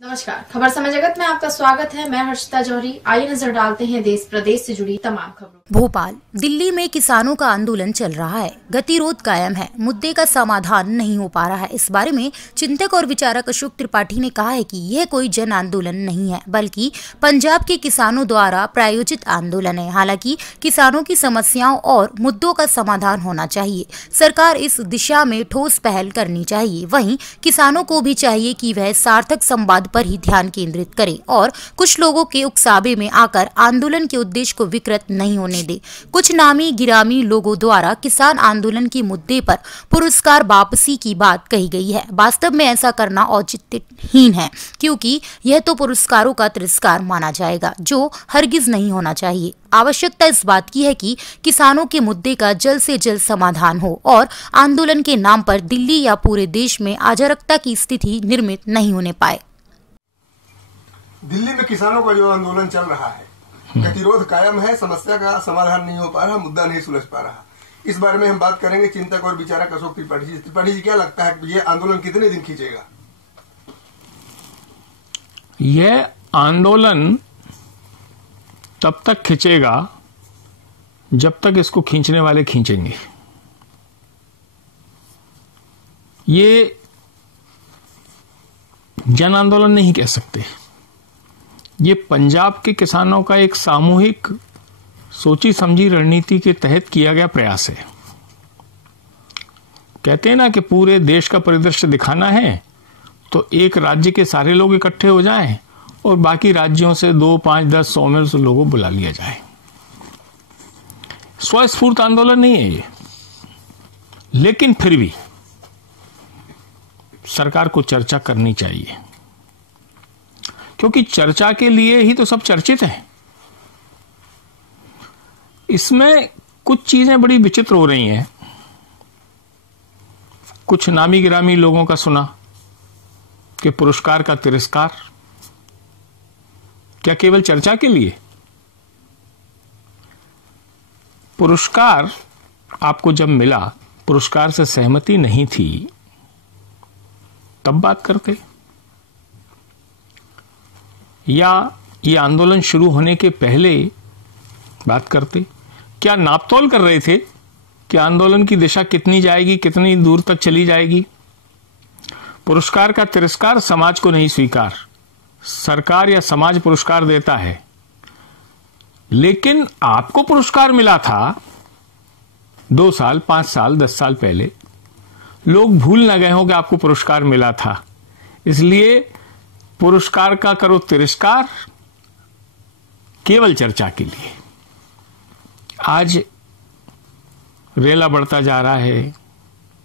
नमस्कार, खबर समय जगत में आपका स्वागत है। मैं हर्षिता जौहरी। आइए नजर डालते हैं देश प्रदेश से जुड़ी तमाम खबरों। भोपाल, दिल्ली में किसानों का आंदोलन चल रहा है। गतिरोध कायम है, मुद्दे का समाधान नहीं हो पा रहा है। इस बारे में चिंतक और विचारक अशोक त्रिपाठी ने कहा है कि यह कोई जन आंदोलन नहीं है, बल्कि पंजाब के किसानों द्वारा प्रायोजित आंदोलन है। हालांकि किसानों की समस्याओं और मुद्दों का समाधान होना चाहिए। सरकार इस दिशा में ठोस पहल करनी चाहिए। वहीं किसानों को भी चाहिए कि वह सार्थक संवाद पर ही ध्यान केंद्रित करे और कुछ लोगों के उकसावे में आकर आंदोलन के उद्देश्य को विकृत नहीं होने दे। कुछ नामी गिरामी लोगों द्वारा किसान आंदोलन के मुद्दे पर पुरस्कार वापसी की बात कही गई है। वास्तव में ऐसा करना औचित्यहीन है, क्योंकि यह तो पुरस्कारों का तिरस्कार माना जाएगा, जो हरगिज नहीं होना चाहिए। आवश्यकता इस बात की है कि किसानों के मुद्दे का जल्द से जल्द समाधान हो और आंदोलन के नाम पर दिल्ली या पूरे देश में अराजकता की स्थिति निर्मित नहीं होने पाए। दिल्ली में किसानों का जो आंदोलन चल रहा है, गतिरोध कायम है, समस्या का समाधान नहीं हो पा रहा, मुद्दा नहीं सुलझ पा रहा। इस बारे में हम बात करेंगे चिंतक और विचारक अशोक त्रिपाठी जी। त्रिपाठी जी, क्या लगता है कि ये आंदोलन कितने दिन खींचेगा? यह आंदोलन तब तक खींचेगा जब तक इसको खींचने वाले खींचेंगे। ये जन आंदोलन नहीं कह सकते। ये पंजाब के किसानों का एक सामूहिक सोची समझी रणनीति के तहत किया गया प्रयास है। कहते हैं ना कि पूरे देश का परिदृश्य दिखाना है तो एक राज्य के सारे लोग इकट्ठे हो जाएं और बाकी राज्यों से 2, 5, 10, 100 में से लोगों को बुला लिया जाए। स्वस्फूर्त आंदोलन नहीं है ये, लेकिन फिर भी सरकार को चर्चा करनी चाहिए, क्योंकि चर्चा के लिए ही तो सब चर्चित हैं। इसमें कुछ चीजें बड़ी विचित्र हो रही हैं। कुछ नामी गिरामी लोगों का सुना कि पुरस्कार का तिरस्कार, क्या केवल चर्चा के लिए? पुरस्कार आपको जब मिला, पुरस्कार से सहमति नहीं थी, तब बात करते, या ये आंदोलन शुरू होने के पहले बात करते? क्या नापतोल कर रहे थे कि आंदोलन की दिशा कितनी जाएगी, कितनी दूर तक चली जाएगी? पुरस्कार का तिरस्कार समाज को नहीं स्वीकार। सरकार या समाज पुरस्कार देता है, लेकिन आपको पुरस्कार मिला था 2 साल, 5 साल, 10 साल पहले। लोग भूल न गए हों कि आपको पुरस्कार मिला था। इसलिए पुरस्कार का करो तिरस्कार केवल चर्चा के लिए। आज रेला बढ़ता जा रहा है,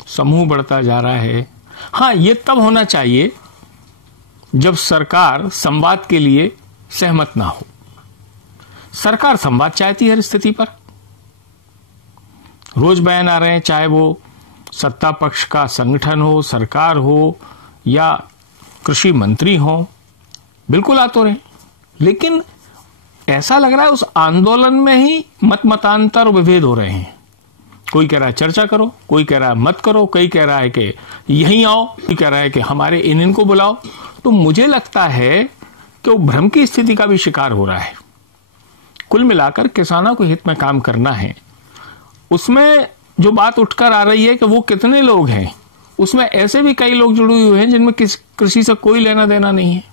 समूह बढ़ता जा रहा है। हां, यह तब होना चाहिए जब सरकार संवाद के लिए सहमत ना हो। सरकार संवाद चाहती है हर स्थिति पर। रोज बयान आ रहे हैं, चाहे वो सत्ता पक्ष का संगठन हो, सरकार हो या कृषि मंत्री हो, बिल्कुल आ तो रहे, लेकिन ऐसा लग रहा है उस आंदोलन में ही मतांतर और विभेद हो रहे हैं। कोई कह रहा है चर्चा करो, कोई कह रहा है मत करो, कोई कह रहा है कि यहीं आओ, कोई कह रहा है कि हमारे इनको बुलाओ। तो मुझे लगता है कि वो भ्रम की स्थिति का भी शिकार हो रहा है। कुल मिलाकर किसानों को हित में काम करना है। उसमें जो बात उठकर आ रही है कि वो कितने लोग हैं, उसमें ऐसे भी कई लोग जुड़े हुए हैं जिनमें कृषि से कोई लेना देना नहीं है।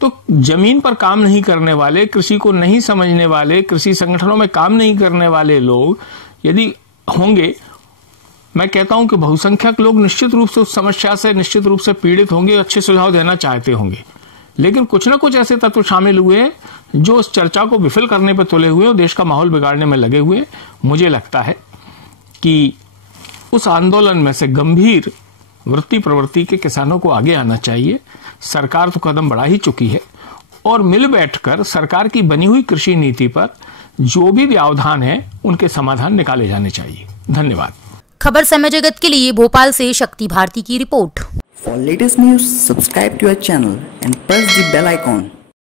तो जमीन पर काम नहीं करने वाले, कृषि को नहीं समझने वाले, कृषि संगठनों में काम नहीं करने वाले लोग यदि होंगे, मैं कहता हूं कि बहुसंख्यक लोग निश्चित रूप से उस समस्या से निश्चित रूप से पीड़ित होंगे, अच्छे सुझाव देना चाहते होंगे। लेकिन कुछ ना कुछ ऐसे तत्व शामिल हुए जो उस चर्चा को विफल करने पर तुले हुए और देश का माहौल बिगाड़ने में लगे हुए। मुझे लगता है कि उस आंदोलन में से गंभीर वृत्ति प्रवृत्ति के किसानों को आगे आना चाहिए। सरकार तो कदम बढ़ा ही चुकी है और मिल बैठकर सरकार की बनी हुई कृषि नीति पर जो भी व्यवधान है उनके समाधान निकाले जाने चाहिए। धन्यवाद। खबर समय जगत के लिए भोपाल से शक्ति भारती की रिपोर्ट। For latest news subscribe to our channel and press the bell icon.